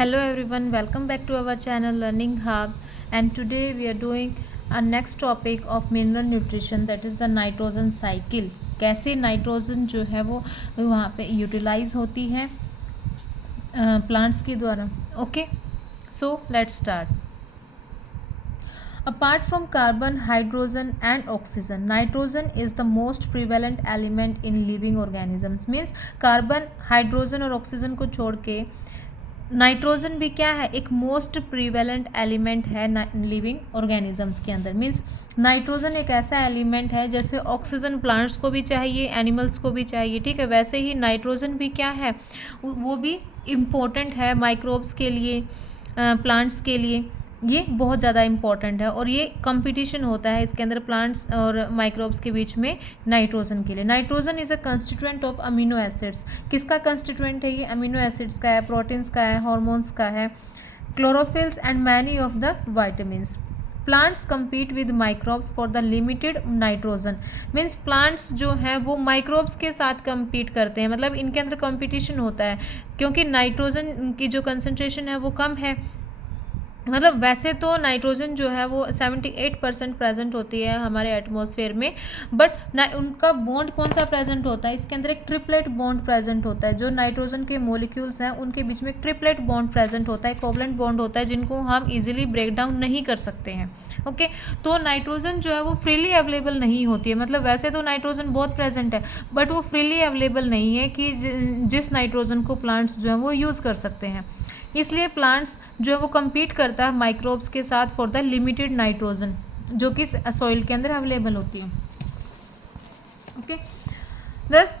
Hello everyone, welcome back to our channel Learning Hub, and today we are doing a next topic of mineral nutrition, that is the nitrogen cycle. कैसे nitrogen जो है वो वहाँ पे utilise होती है plants के द्वारा. Okay, so let's start. Apart from carbon, hydrogen and oxygen, nitrogen is the most prevalent element in living organisms. Means carbon, hydrogen और ऑक्सीजन को छोड़ के नाइट्रोजन भी क्या है, एक मोस्ट प्रीवेलेंट एलिमेंट है लिविंग ऑर्गेनिजम्स के अंदर. मीन्स नाइट्रोजन एक ऐसा एलिमेंट है जैसे ऑक्सीजन प्लांट्स को भी चाहिए, एनिमल्स को भी चाहिए, ठीक है, वैसे ही नाइट्रोजन भी क्या है, वो भी इम्पोर्टेंट है माइक्रोब्स के लिए, प्लांट्स के लिए. ये बहुत ज़्यादा इम्पॉर्टेंट है और ये कंपटीशन होता है इसके अंदर प्लांट्स और माइक्रोब्स के बीच में नाइट्रोजन के लिए. Nitrogen is a constituent of amino acids. किसका कंस्टिट्यूएंट है ये? अमीनो एसिड्स का है, प्रोटीन्स का है, हार्मोन्स का है, chlorophylls and many of the vitamins. Plants compete with microbes for the limited nitrogen. Means plants जो हैं वो माइक्रोब्स के साथ compete करते हैं, मतलब इनके अंदर कंपटीशन होता है क्योंकि नाइट्रोजन की जो कंसनट्रेशन है वो कम है. मतलब वैसे तो नाइट्रोजन जो है वो 78% प्रेजेंट होती है हमारे एटमॉस्फेयर में, बट उनका बॉन्ड कौन सा प्रेजेंट होता है, इसके अंदर एक ट्रिपलेट बॉन्ड प्रेजेंट होता है. जो नाइट्रोजन के मॉलिक्यूल्स हैं उनके बीच में एक ट्रिपलेट बॉन्ड प्रेजेंट होता है, कोवलेंट बॉन्ड होता है, जिनको हम इजीली ब्रेक डाउन नहीं कर सकते हैं. ओके, तो नाइट्रोजन जो है वो फ्रीली अवेलेबल नहीं होती है. मतलब वैसे तो नाइट्रोजन बहुत प्रेजेंट है बट वो फ्रीली अवेलेबल नहीं है कि जिस नाइट्रोजन को प्लांट्स जो है वो यूज़ कर सकते हैं. इसलिए प्लांट्स जो है वो compete करता है माइक्रोब्स के साथ फॉर द लिमिटेड नाइट्रोजन जो कि सॉइल के अंदर अवेलेबल होती है. ओके, दस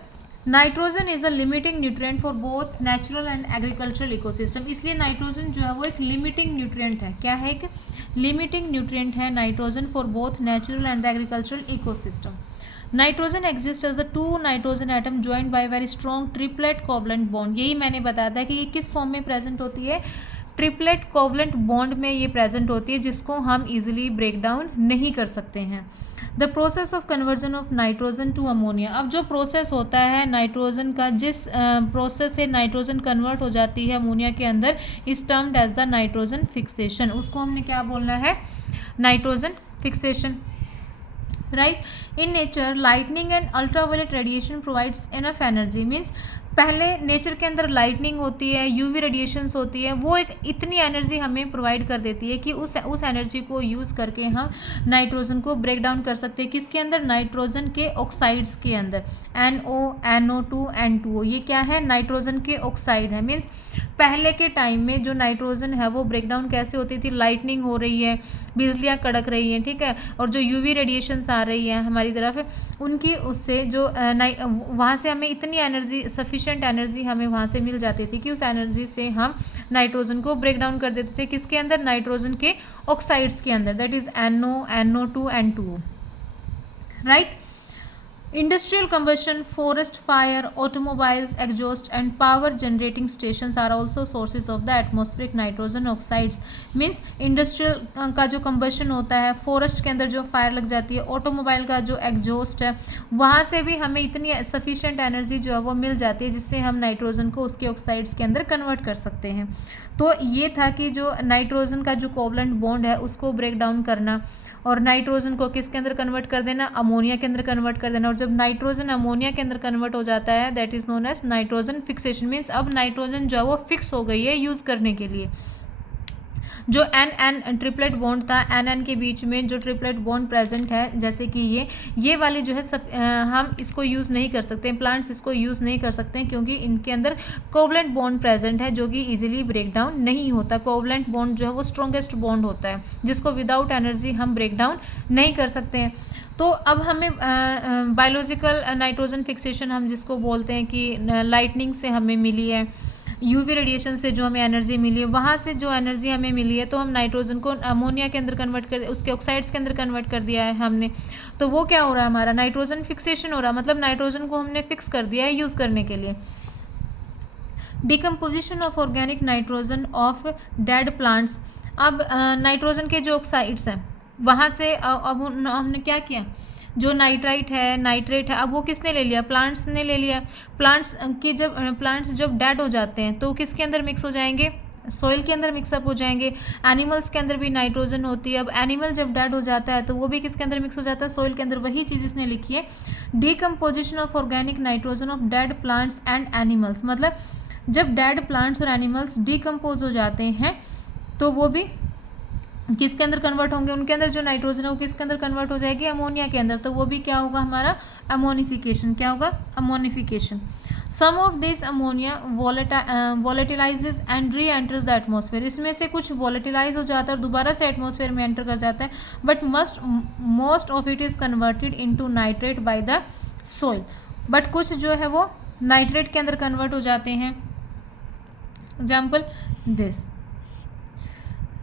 nitrogen is a limiting nutrient for both natural and agricultural ecosystem. इसलिए नाइट्रोजन जो है वो एक लिमिटिंग न्यूट्रिएंट है. क्या है? एक लिमिटिंग न्यूट्रिएंट है nitrogen for both natural and agricultural ecosystem. Nitrogen exist as the two nitrogen atom joined by very strong triplet covalent bond. यही मैंने बताया था कि ये किस फॉर्म में प्रेजेंट होती है, ट्रिपलेट कोवलेंट बॉन्ड में ये प्रेजेंट होती है, जिसको हम इजीली ब्रेक डाउन नहीं कर सकते हैं. The process of conversion of nitrogen to ammonia. अब जो प्रोसेस होता है नाइट्रोजन का, जिस प्रोसेस से नाइट्रोजन कन्वर्ट हो जाती है अमोनिया के अंदर, is termed as the nitrogen fixation. उसको हमने क्या बोलना है? Nitrogen fixation. Right. In nature lightning and ultraviolet radiation provides enough energy. Means पहले नेचर के अंदर लाइटनिंग होती है, यूवी रेडिएशंस होती है, वो एक इतनी एनर्जी हमें प्रोवाइड कर देती है कि उस एनर्जी को यूज़ करके हम नाइट्रोजन को ब्रेक डाउन कर सकते हैं. किसके अंदर? नाइट्रोजन के ऑक्साइड्स के अंदर. NO, NO2, N2O, ये क्या है? नाइट्रोजन के ऑक्साइड है. मीन्स पहले के टाइम में जो नाइट्रोजन है वो ब्रेक डाउन कैसे होती थी? लाइटनिंग हो रही है, बिजलियाँ कड़क रही हैं, ठीक है, और जो यूवी रेडिएशंस आ रही हैं हमारी तरफ, उनकी उससे जो वहाँ से हमें इतनी एनर्जी, सफिशेंट एनर्जी हमें वहाँ से मिल जाती थी कि उस एनर्जी से हम नाइट्रोजन को ब्रेक डाउन कर देते थे. किसके अंदर? नाइट्रोजन के ऑक्साइड्स के अंदर, that is NO, NO2, N2O. Right. Industrial combustion, forest fire, automobiles, exhaust and power generating stations are also sources of the atmospheric nitrogen oxides. Means industrial का जो combustion होता है, फॉरेस्ट के अंदर जो फायर लग जाती है, ऑटोमोबाइल का जो एग्जॉस्ट है, वहाँ से भी हमें इतनी सफिशेंट एनर्जी जो है वो मिल जाती है जिससे हम नाइट्रोजन को उसके ऑक्साइड्स के अंदर कन्वर्ट कर सकते हैं. तो ये था कि जो नाइट्रोजन का जो कोवलेंट बॉन्ड है उसको ब्रेक डाउन करना और नाइट्रोजन को किसके अंदर कन्वर्ट कर देना? अमोनिया के अंदर कन्वर्ट कर देना. और जब नाइट्रोजन अमोनिया के अंदर कन्वर्ट हो जाता है, that is known as nitrogen fixation. Means अब नाइट्रोजन जो है वो फिक्स हो गई है यूज़ करने के लिए. जो NN ट्रिपलेट बॉन्ड था, NN के बीच में जो ट्रिपलेट बॉन्ड प्रेजेंट है, जैसे कि ये वाली जो है हम इसको यूज़ नहीं कर सकते, प्लांट्स इसको यूज़ नहीं कर सकते क्योंकि इनके अंदर कोवलेंट बॉन्ड प्रेजेंट है जो कि इजीली ब्रेक डाउन नहीं होता. कोवलेंट बॉन्ड जो है वो स्ट्रॉन्गेस्ट बॉन्ड होता है जिसको विदाउट एनर्जी हम ब्रेक डाउन नहीं कर सकते हैं. तो अब हमें बायोलॉजिकल नाइट्रोजन फिक्सेशन हम जिसको बोलते हैं कि लाइटनिंग से हमें मिली है, यूवी रेडिएशन से जो हमें एनर्जी मिली है, वहाँ से जो एनर्जी हमें मिली है तो हम नाइट्रोजन को अमोनिया के अंदर कन्वर्ट कर, उसके ऑक्साइड्स के अंदर कन्वर्ट कर दिया है हमने. तो वो क्या हो रहा है? हमारा नाइट्रोजन फिक्सेशन हो रहा है. मतलब नाइट्रोजन को हमने फिक्स कर दिया है यूज़ करने के लिए. Decomposition of organic nitrogen of dead plants. अब नाइट्रोजन के जो ऑक्साइड्स हैं वहाँ से अब हमने क्या किया? जो नाइट्राइट है, नाइट्रेट है, अब वो किसने ले लिया? प्लांट्स ने ले लिया. प्लांट्स जब डेड हो जाते हैं तो किसके अंदर मिक्स हो जाएंगे? सॉइल के अंदर मिक्सअप हो जाएंगे। एनिमल्स के अंदर भी नाइट्रोजन होती है। अब एनिमल जब डेड हो जाता है तो वो भी किसके अंदर मिक्स हो जाता है, सॉइल के अंदर। वही चीज़ इसने लिखी है, decomposition of organic nitrogen of dead plants and animals. मतलब जब डेड प्लांट्स और एनिमल्स डीकम्पोज हो जाते हैं तो वो भी किसके अंदर कन्वर्ट होंगे, उनके अंदर जो नाइट्रोजन है वो किसके अंदर कन्वर्ट हो जाएगी, अमोनिया के अंदर। तो वो भी क्या होगा हमारा, अमोनिफिकेशन। क्या होगा, ammonification. Some of this ammonia volatilizes and reenters the atmosphere. इसमें से कुछ वॉलेटिलाइज हो जाता है और दोबारा से एटमोसफेयर में एंटर कर जाता है, but most of it is converted into nitrate by the soil. But कुछ जो है वो नाइट्रेट के अंदर कन्वर्ट हो जाते हैं। Example this,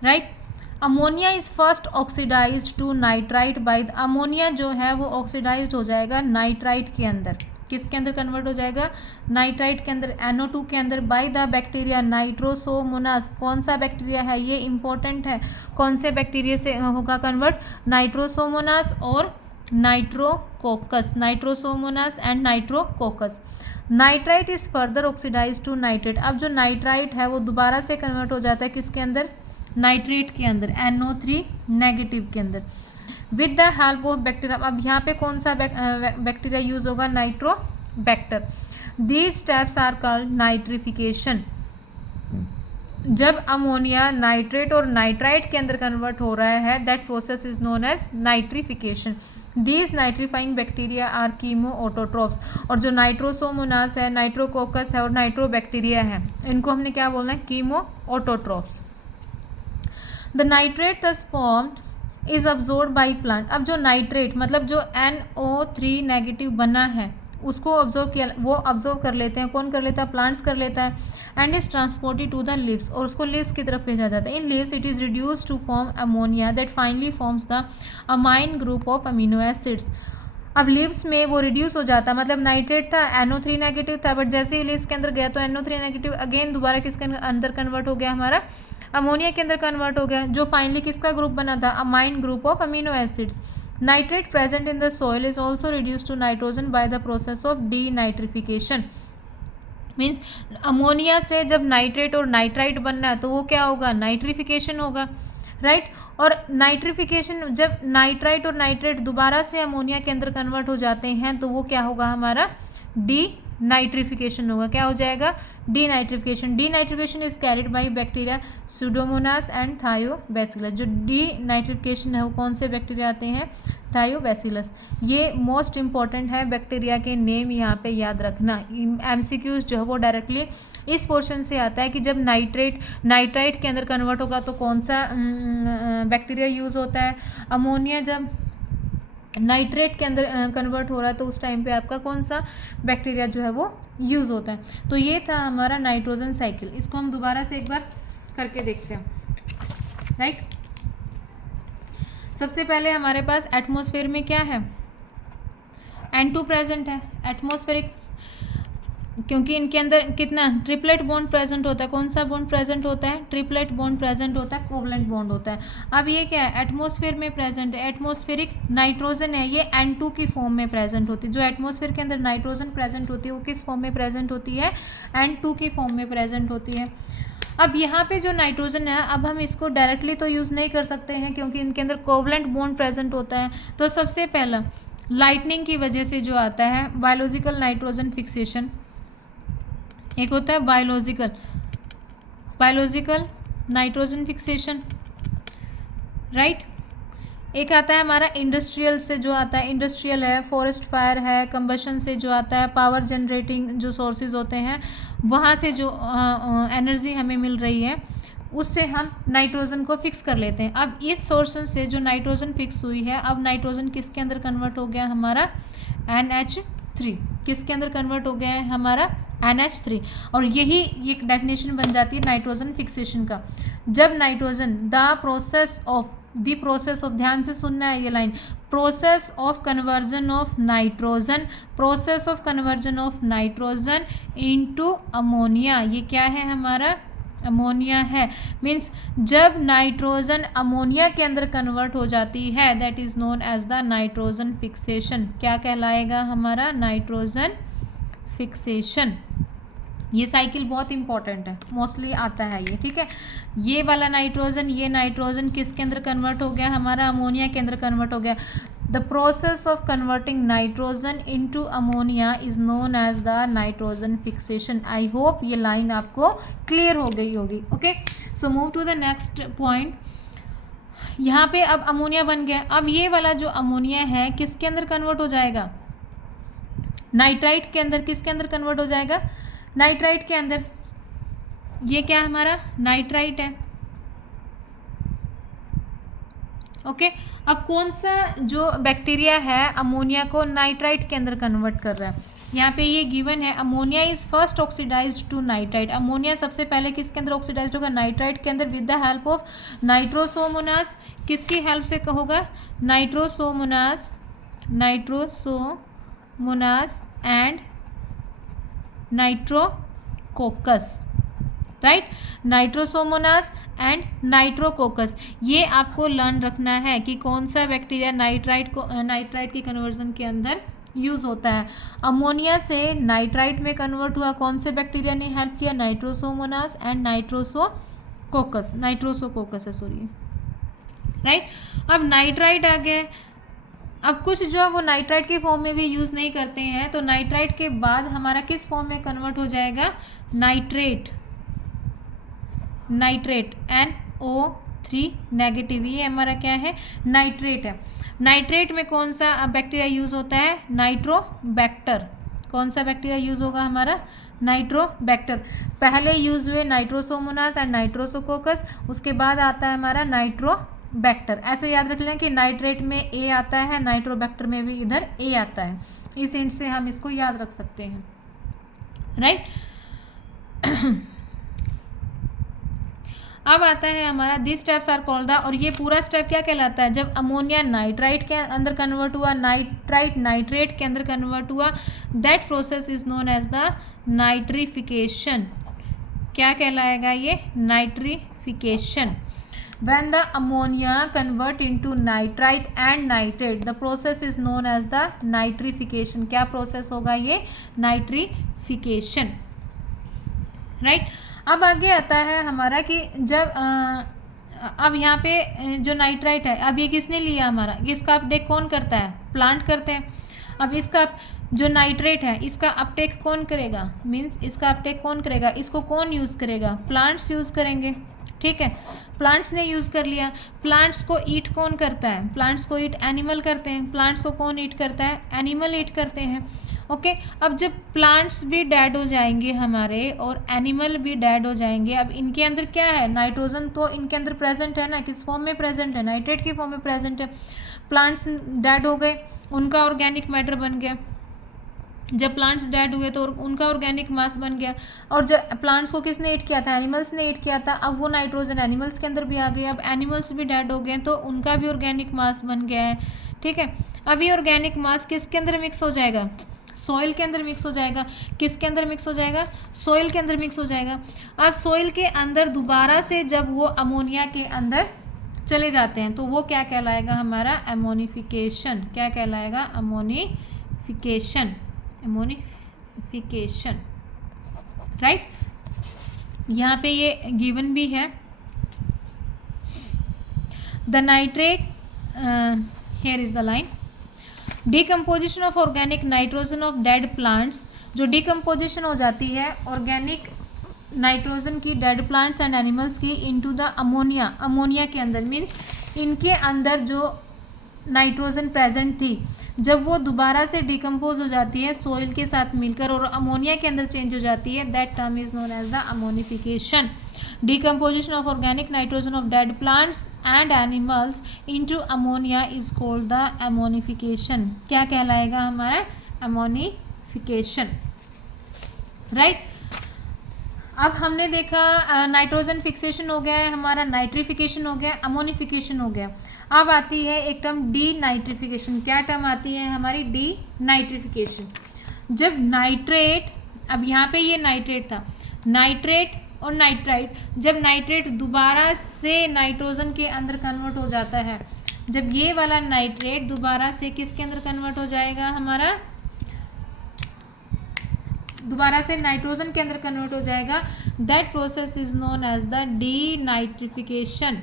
right. Ammonia is first oxidised to nitrite by, ammonia जो है वो ऑक्सीडाइज्ड हो जाएगा नाइट्राइट के अंदर। किसके अंदर कन्वर्ट हो जाएगा, नाइट्राइट के अंदर, NO2 के अंदर, बाय द बैक्टीरिया नाइट्रोसोमोनास। कौन सा बैक्टीरिया है, ये इंपॉर्टेंट है, कौन से बैक्टीरिया से होगा कन्वर्ट, नाइट्रोसोमोनास और Nitrococcus, Nitrosomonas and Nitrococcus. Nitrite is further oxidised to nitrate. अब जो नाइट्राइट है वो दोबारा से कन्वर्ट हो जाता है किसके अंदर, नाइट्रेट के अंदर, NO3 नेगेटिव के अंदर, with the help of bacteria. अब यहाँ पे कौन सा बैक्टीरिया यूज होगा, Nitrobacter. These steps are called nitrification. जब अमोनिया नाइट्रेट और नाइट्राइट के अंदर कन्वर्ट हो रहा है, that process is known as nitrification. These nitrifying bacteria are chemoautotrophs. और जो नाइट्रोसोमोनास है, नाइट्रोकोकस है और नाइट्रोबैक्टीरिया है, इनको हमने क्या बोलना है, chemo autotrophs. The nitrate thus formed is absorbed by plant। अब जो नाइट्रेट मतलब जो NO3 नेगेटिव बना है उसको ऑब्जॉर्व किया, वो ऑब्जॉर्व कर लेते हैं, कौन कर लेता है, प्लांट्स कर लेता है। And is transported to the leaves, और उसको लीव्स की तरफ भेजा जाता है। In leaves it is reduce to form ammonia that finally forms the amine group of amino acids. अब लीव्स में वो रिड्यूस हो जाता है, मतलब नाइट्रेट था, NO3 नेगेटिव था, बट जैसे ही लीव्स के अंदर गया तो NO3 नेगेटिव अगेन दोबारा किसके अंदर कन्वर्ट हो गया, हमारा अमोनिया के अंदर कन्वर्ट हो गया, जो फाइनली किसका ग्रुप बना था, amine group of amino acids. Nitrate present in the soil is also reduce to nitrogen by the process of denitrification. Means ammonia से जब नाइट्रेट और नाइट्राइट बनना है तो वो क्या होगा, नाइट्रिफिकेशन होगा, राइट। और नाइट्रिफिकेशन, जब नाइट्राइट और नाइट्रेट दोबारा से अमोनिया के अंदर कन्वर्ट हो जाते हैं तो वो क्या होगा, हमारा डीनाइट्रिफिकेशन होगा। क्या हो जाएगा, denitrification. Denitrification is carried by bacteria Pseudomonas and Thiobacillus. जो डीनाइट्रिफिकेशन है वो कौन से बैक्टीरिया आते हैं, थायोबैसिलस। ये मोस्ट इंपॉर्टेंट है, बैक्टीरिया के नेम यहाँ पे याद रखना। MCQs जो है वो डायरेक्टली इस पोर्शन से आता है कि जब नाइट्राइट के अंदर कन्वर्ट होगा तो कौन सा बैक्टीरिया यूज़ होता है, अमोनिया जब नाइट्रेट के अंदर कन्वर्ट हो रहा है तो उस टाइम पे आपका कौन सा बैक्टीरिया जो है वो यूज़ होता है। तो ये था हमारा नाइट्रोजन साइकिल। इसको हम दोबारा से एक बार करके देखते हैं, राइट। सबसे पहले हमारे पास एटमॉस्फेयर में क्या है, N2 प्रेजेंट है, एटमॉस्फेरिक, क्योंकि इनके अंदर कितना ट्रिपलेट बॉन्ड प्रेजेंट होता है। कौन सा बॉन्ड प्रेजेंट होता है, ट्रिपलेट बॉन्ड प्रेजेंट होता है, कोवलेंट बॉन्ड होता है। अब ये क्या है, एटमॉस्फेयर में प्रेजेंट है, एटमॉस्फेरिक नाइट्रोजन है, ये N2 की फॉर्म में प्रेजेंट होती है। जो एटमॉस्फेयर के अंदर नाइट्रोजन प्रेजेंट होती है वो किस फॉर्म में प्रेजेंट होती है, N2 की फॉर्म में प्रेजेंट होती है। अब यहाँ पे जो नाइट्रोजन है, अब हम इसको डायरेक्टली तो यूज़ नहीं कर सकते हैं क्योंकि इनके अंदर कोवलेंट बॉन्ड प्रेजेंट होता है। तो सबसे पहला लाइटनिंग की वजह से जो आता है, बायोलॉजिकल नाइट्रोजन फिक्सेशन, एक होता है बायोलॉजिकल नाइट्रोजन फिक्सेशन, राइट। एक आता है हमारा इंडस्ट्रियल से जो आता है, इंडस्ट्रियल है, फॉरेस्ट फायर है, कंबशन से जो आता है, पावर जनरेटिंग जो सोर्सेज होते हैं वहाँ से जो एनर्जी हमें मिल रही है उससे हम नाइट्रोजन को फिक्स कर लेते हैं। अब इस सोर्स से जो नाइट्रोजन फिक्स हुई है, अब नाइट्रोजन किसके अंदर कन्वर्ट हो गया, हमारा NH3। किसके अंदर कन्वर्ट हो गया है, हमारा NH3। और यही एक डेफिनेशन बन जाती है नाइट्रोजन फिक्सेशन का। जब नाइट्रोजन द प्रोसेस ऑफ, ध्यान से सुनना है ये line, process of conversion of nitrogen into ammonia, ये क्या है हमारा, अमोनिया है। मीन्स जब नाइट्रोजन अमोनिया के अंदर कन्वर्ट हो जाती है, that is known as the nitrogen fixation. क्या कहलाएगा, हमारा नाइट्रोजन फिक्सेशन, ये साइकिल बहुत इंपॉर्टेंट है, मोस्टली आता है ये, ठीक है। ये वाला नाइट्रोजन, ये नाइट्रोजन किसके अंदर कन्वर्ट हो गया, हमारा अमोनिया के अंदर कन्वर्ट हो गया। The process of converting nitrogen into ammonia is known as the nitrogen fixation. I hope ये लाइन आपको क्लियर हो गई होगी। Okay, so move to the next point. यहाँ पे अब अमोनिया बन गया। अब ये वाला जो अमोनिया है किसके अंदर कन्वर्ट हो जाएगा, नाइट्राइट के अंदर। किसके अंदर कन्वर्ट हो जाएगा, नाइट्राइट के अंदर। ये क्या है हमारा, नाइट्राइट है। ओके, अब कौन सा जो बैक्टीरिया है अमोनिया को नाइट्राइट के अंदर कन्वर्ट कर रहा है, यहाँ पे ये गिवन है। Ammonia is first oxidised to nitrite. Ammonia सबसे पहले किसके अंदर ऑक्सीडाइज्ड होगा, नाइट्राइट के अंदर, with the help of Nitrosomonas. किसकी हेल्प से होगा, Nitrosomonas, Nitrosomonas and Nitrococcus, right, Nitrosomonas and Nitrococcus. ये आपको लर्न रखना है कि कौन सा बैक्टीरिया नाइट्राइट की कन्वर्जन के अंदर यूज़ होता है। अमोनिया से नाइट्राइट में कन्वर्ट हुआ, कौन से बैक्टीरिया ने हेल्प किया, नाइट्रोसोमोनास एंड नाइट्रोसोकोकस है, सॉरी, राइट। अब नाइट्राइट आ गया। अब कुछ जो वो नाइट्राइट के फॉर्म में भी यूज़ नहीं करते हैं, तो नाइट्राइट के बाद हमारा किस फॉर्म में कन्वर्ट हो जाएगा, नाइट्रेट, NO3 नेगेटिव, ये हमारा क्या है, नाइट्रेट है। नाइट्रेट में कौन सा बैक्टीरिया यूज़ होता है, नाइट्रोबैक्टर। कौन सा बैक्टीरिया यूज़ होगा हमारा, नाइट्रोबैक्टर। पहले यूज़ हुए नाइट्रोसोमोनास एंड नाइट्रोसोकोकस, उसके बाद आता है हमारा नाइट्रोबैक्टर। ऐसे याद रख लें कि नाइट्रेट में ए आता है, नाइट्रोबैक्टर में भी इधर ए आता है। इस हिंट से हम इसको याद रख सकते हैं, राइट। अब आता है हमारा this steps are called the, और ये पूरा स्टेप क्या कहलाता है, जब अमोनिया नाइट्राइट के अंदर कन्वर्ट हुआ, नाइट्राइट नाइट्रेट के अंदर कन्वर्ट हुआ, that process is known as the nitrification. क्या कहलाएगा ये, nitrification. When the ammonia convert into nitrite and nitrate, the process is known as the nitrification. क्या प्रोसेस होगा ये, नाइट्रिफिकेशन, राइट। अब आगे आता है हमारा कि जब अब यहाँ पे जो नाइट्राइट है, अब ये किसने लिया हमारा, इसका अपटेक कौन करता है, प्लांट करते हैं। अब इसका जो नाइट्रेट है इसका अपटेक कौन करेगा, मीन्स इसका अपटेक कौन करेगा, इसको कौन यूज़ करेगा, प्लांट्स यूज़ करेंगे, ठीक है। प्लांट्स ने यूज़ कर लिया। प्लांट्स को ईट कौन करता है, प्लांट्स को ईट एनिमल करते हैं। प्लांट्स को कौन ईट करता है, एनिमल ईट करते हैं। ओके, अब जब प्लांट्स भी डेड हो जाएंगे हमारे और एनिमल भी डेड हो जाएंगे, अब इनके अंदर क्या है, नाइट्रोजन तो इनके अंदर प्रेजेंट है ना, किस फॉर्म में प्रेजेंट है, नाइट्रेट की फॉर्म में प्रेजेंट है। प्लांट्स डेड हो गए, उनका ऑर्गेनिक मैटर बन गया। जब प्लांट्स डेड हुए तो उनका ऑर्गेनिक मास बन गया, और जब प्लांट्स को किसने ईट किया था, एनिमल्स ने ईट किया था। अब वो नाइट्रोजन एनिमल्स के अंदर भी आ गए, अब एनिमल्स भी डेड हो गए तो उनका भी ऑर्गेनिक मास बन गया है, ठीक है। अब ये ऑर्गेनिक मास किसके अंदर मिक्स हो जाएगा, सॉइल के अंदर मिक्स हो जाएगा। किसके अंदर मिक्स हो जाएगा, सॉइल के अंदर मिक्स हो जाएगा। अब सॉइल के अंदर दोबारा से जब वो अमोनिया के अंदर चले जाते हैं तो वो क्या कहलाएगा हमारा, अमोनिफिकेशन। क्या कहलाएगा, अमोनिफिकेशन, अमोनिफिकेशन, राइट। यहाँ पे ये गिवन भी है, the nitrate, here is the line, decomposition of organic nitrogen of dead plants. जो डिकम्पोजिशन हो जाती है ऑर्गेनिक नाइट्रोजन की डेड प्लांट्स एंड एनिमल्स की इनटू द अमोनिया, अमोनिया के अंदर, मीन्स इनके अंदर जो नाइट्रोजन प्रेजेंट थी जब वो दोबारा से डिकम्पोज हो जाती है सॉइल के साथ मिलकर और अमोनिया के अंदर चेंज हो जाती है, that term is known as the ammonification. Decomposition of organic nitrogen of dead plants and animals into ammonia is called the ammonification. क्या कहलाएगा हमारा, अमोनिफिकेशन, राइट। अब हमने देखा नाइट्रोजन फिक्सेशन हो गया है हमारा, नाइट्रिफिकेशन हो गया, अमोनिफिकेशन हो गया। अब आती है एक टर्म डी नाइट्रिफिकेशन। क्या टर्म आती है हमारी, डी नाइट्रिफिकेशन। जब नाइट्रेट, अब यहाँ पे ये नाइट्रेट था, नाइट्रेट और नाइट्राइट, जब नाइट्रेट दोबारा से नाइट्रोजन के अंदर कन्वर्ट हो जाता है, जब ये वाला नाइट्रेट दोबारा से किसके अंदर कन्वर्ट हो जाएगा हमारा, दोबारा से नाइट्रोजन के अंदर कन्वर्ट हो जाएगा, that process is known as the denitrification.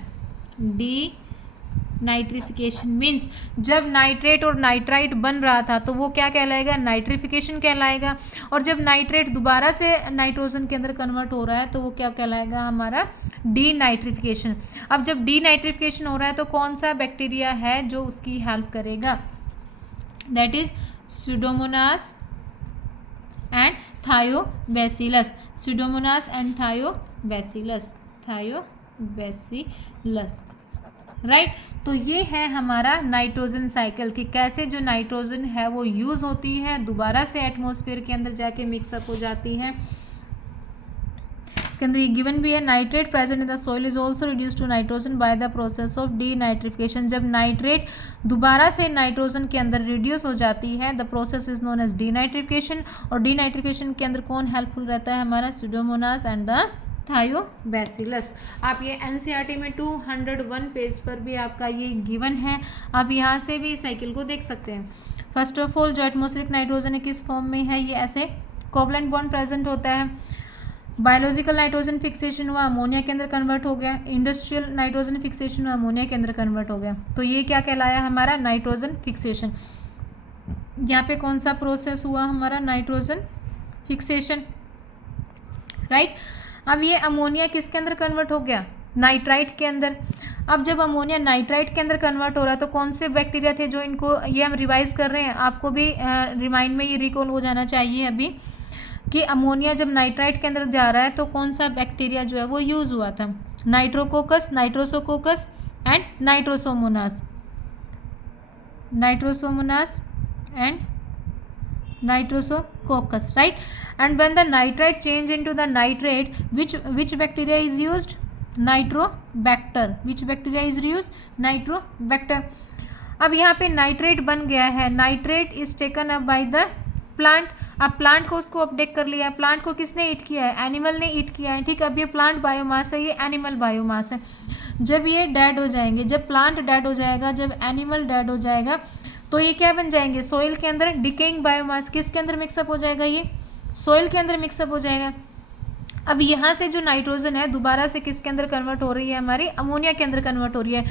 Denitrification means जब नाइट्रेट और नाइट्राइट बन रहा था तो वो क्या कहलाएगा, नाइट्रिफिकेशन कहलाएगा, और जब नाइट्रेट दोबारा से नाइट्रोजन के अंदर कन्वर्ट हो रहा है तो वो क्या कहलाएगा, हमारा डीनाइट्रिफिकेशन। अब जब डीनाइट्रिफिकेशन हो रहा है तो कौन सा बैक्टीरिया है जो उसकी हेल्प करेगा, that is Pseudomonas and Thiobacillus. Pseudomonas and Thiobacillus, Thiobacillus, right. तो ये है हमारा नाइट्रोजन साइकिल कि कैसे जो नाइट्रोजन है वो यूज़ होती है, दोबारा से एटमॉस्फेयर के अंदर जाके मिक्सअप हो जाती है। इसके अंदर ये गिवन भी है, nitrate present in the soil is also reduce to nitrogen by the process of denitrification. जब नाइट्रेट दोबारा से नाइट्रोजन के अंदर रिड्यूस हो जाती है, the process is known as denitrification. और डीनाइट्रिफिकेशन के अंदर कौन हेल्पफुल रहता है, हमारा स्यूडोमोनास एंड द थायोबैसिलस। आप ये एनसीईआरटी में 201 पेज पर भी आपका ये गिवन है, आप यहाँ से भी साइकिल को देख सकते हैं। फर्स्ट ऑफ ऑल जो एटमॉस्फेरिक नाइट्रोजन है किस फॉर्म में है, ये ऐसे कोवलेंट बॉन्ड प्रेजेंट होता है। बायोलॉजिकल नाइट्रोजन फिक्सेशन हुआ, अमोनिया के अंदर कन्वर्ट हो गया। इंडस्ट्रियल नाइट्रोजन फिक्सेशन हुआ, अमोनिया के अंदर कन्वर्ट हो गया। तो ये क्या कहलाया, हमारा नाइट्रोजन फिक्सेशन। यहाँ पे कौन सा प्रोसेस हुआ, हमारा नाइट्रोजन फिक्सेशन, राइट। अब ये अमोनिया किसके अंदर कन्वर्ट हो गया, नाइट्राइट के अंदर। अब जब अमोनिया नाइट्राइट के अंदर कन्वर्ट हो रहा है तो कौन से बैक्टीरिया थे जो इनको, ये हम रिवाइज कर रहे हैं, आपको भी रिमाइंड में ये रिकॉल हो जाना चाहिए अभी कि अमोनिया जब नाइट्राइट के अंदर जा रहा है तो कौन सा बैक्टीरिया जो है वो यूज़ हुआ था, Nitrococcus, नाइट्रोसोकोकस and Nitrosomonas, Nitrosomonas and nitrosococcus, right? And when the nitrite change into the nitrate, which bacteria is used, nitrobacter. Which bacteria is used, nitrobacter. अब यहाँ पे नाइट्रेट बन गया है, nitrate is taken up by the plant. अब plant को उसको Uptake कर लिया है, प्लांट को किसने ईट किया है, एनिमल ने ईट किया है, ठीक। अब ये प्लांट बायोमास है, ये एनिमल बायोमास है। जब ये डेड हो जाएंगे, जब प्लांट डेड हो जाएगा, जब एनिमल डेड हो जाएगा तो ये क्या बन जाएंगे, सोइल के अंदर डिकेइंग बायोमास, किसके अंदर मिक्सअप हो जाएगा, ये सोइल के अंदर मिक्सअप हो जाएगा। अब यहाँ से जो नाइट्रोजन है दोबारा से किसके अंदर कन्वर्ट हो रही है, हमारी अमोनिया के अंदर कन्वर्ट हो रही है।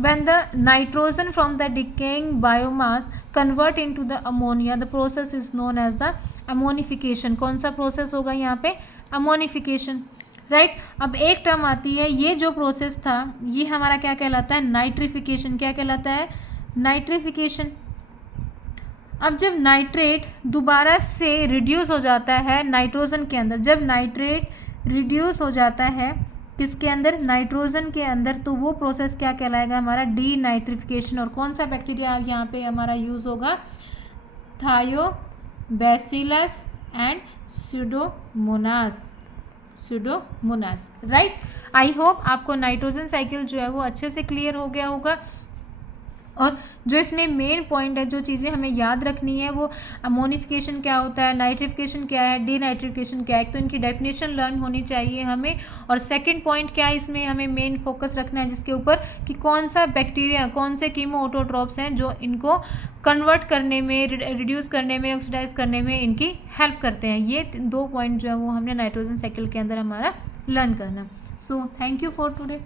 When the nitrogen from the decaying biomass convert into the ammonia, the process is known as the ammonification. कौन सा प्रोसेस होगा यहाँ पे, अमोनिफिकेशन, राइट। अब एक टर्म आती है, ये जो प्रोसेस था ये हमारा क्या कहलाता है, नाइट्रिफिकेशन। क्या कहलाता है, नाइट्रिफिकेशन। अब जब नाइट्रेट दोबारा से रिड्यूस हो जाता है नाइट्रोजन के अंदर, जब नाइट्रेट रिड्यूस हो जाता है किसके अंदर, नाइट्रोजन के अंदर, तो वो प्रोसेस क्या कहलाएगा, हमारा डीनाइट्रिफिकेशन। और कौन सा बैक्टीरिया यहाँ पे हमारा यूज़ होगा, Thiobacillus and Pseudomonas, Pseudomonas, right. I hope आपको नाइट्रोजन साइकिल जो है वो अच्छे से क्लियर हो गया होगा। और जो इसमें मेन पॉइंट है, जो चीज़ें हमें याद रखनी है वो अमोनिफिकेशन क्या होता है, नाइट्रिफिकेशन क्या है, डीनाइट्रिफिकेशन क्या है, तो इनकी डेफिनेशन लर्न होनी चाहिए हमें। और सेकंड पॉइंट क्या है, इसमें हमें मेन फोकस रखना है जिसके ऊपर कि कौन सा बैक्टीरिया, कौन से कीमोऑटोट्रॉप्स हैं जो इनको कन्वर्ट करने में, रिड्यूस करने में, ऑक्सीडाइज करने में इनकी हेल्प करते हैं। ये 2 पॉइंट जो है वो हमने नाइट्रोजन साइकिल के अंदर हमारा लर्न करना। So thank you for today.